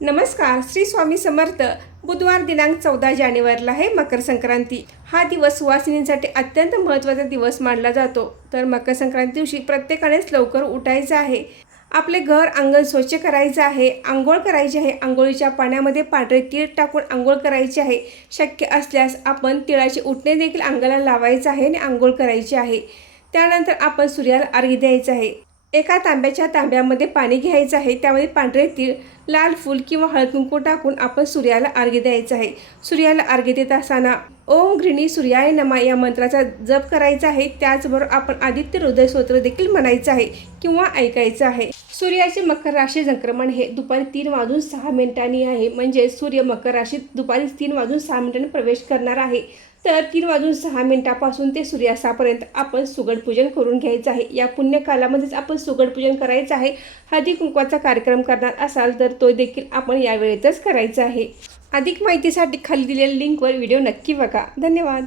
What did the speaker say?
नमस्कार. श्री स्वामी समर्थ. बुधवार दिनांक 14 जानेवारीला आहे मकर संक्रांती. हा दिवस सुवासिनींसाठी अत्यंत महत्त्वाचा दिवस मानला जातो. तर मकर संक्रांती दिवशी प्रत्येकानेच लवकर उठायचं आहे. आपले घर अंगण स्वच्छ करायचं आहे. आंघोळ करायची आहे. आंघोळीच्या पाण्यामध्ये पांढरे तीळ टाकून आंघोळ करायची आहे. शक्य असल्यास आपण तिळाचे उटणे देखील अंगाला लावायचं आहे आणि आंघोळ करायची आहे. त्यानंतर आपण सूर्याला अर्घ्य द्यायचं आहे. एका तांब्यामध्ये पाणी घ्यायचं आहे. त्यामध्ये पांढरे तीळ, लाल फूल किंवा हळद कुंकू टाकून आपण सूर्याला अर्घ्य द्यायचं आहे. सूर्याला अर्घ्य देत असताना ओम गृहिणी सूर्याय नमः या मंत्राचा जप करायचा आहे. त्याचबरोबर आपण आदित्य हृदय स्तोत्र देखील म्हणायचं आहे किंवा ऐकायचं आहे. सूर्याचे मकर राशी संक्रमण हे दुपारी 3:06 आहे. म्हणजे सूर्य मकर राशीत दुपारी 3:06 प्रवेश करणार आहे. तर 3:06 ते सूर्यास्तापर्यंत आपण सुगडपूजन करून घ्यायचं आहे. या पुण्यकालामध्येच आपण सुगडपूजन करायचं आहे. हळदी कुंकवाचा कार्यक्रम करणार असाल तर तो देखील आपण या वेळेतच करायचा आहे. अधिक माहितीसाठी खाली दिलेल्या लिंकवर व्हिडिओ नक्की बघा. धन्यवाद.